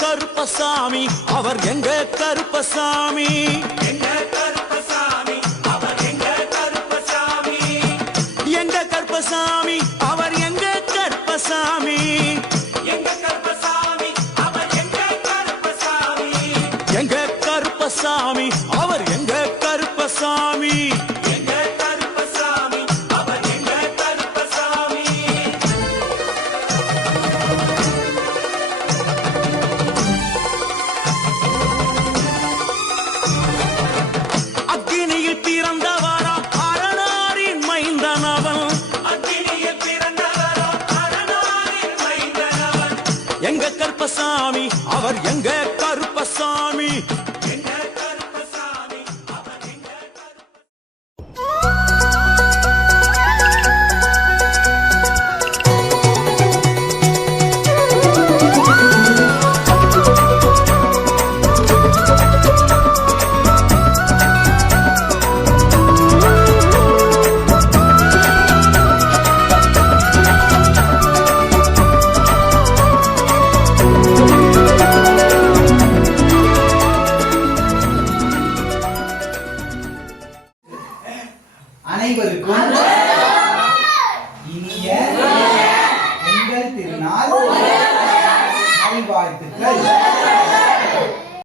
கருப்பசாமி அவர் எங்க கருப்பசாமி எங்க கருப்பசாமி அவர் எங்க கருப்பசாமி எங்க கருப்பசாமி அவர் எங்க கருப்பசாமி எங்க கருப்பசாமி அவர் எங்க கருப்பசாமி எங்க கருப்பசாமி அவர் எங்க கருப்பசாமி எங்க கருப்பசாமி அவர் எங்க கருப்பசாமி அக்னியில் பிறந்தவரா அரணாரின் மைந்தனவன் அக்னியில் பிறந்தவரோ அரணாரின் மைந்தனவன் எங்க கருப்பசாமி அவர் எங்க கருப்பசாமி எங்க கருப்பசாமி அவர் எங்க அனைவருக்கும் இனிய பொங்கல் திருநாள் நல்வாழ்த்துக்கள்.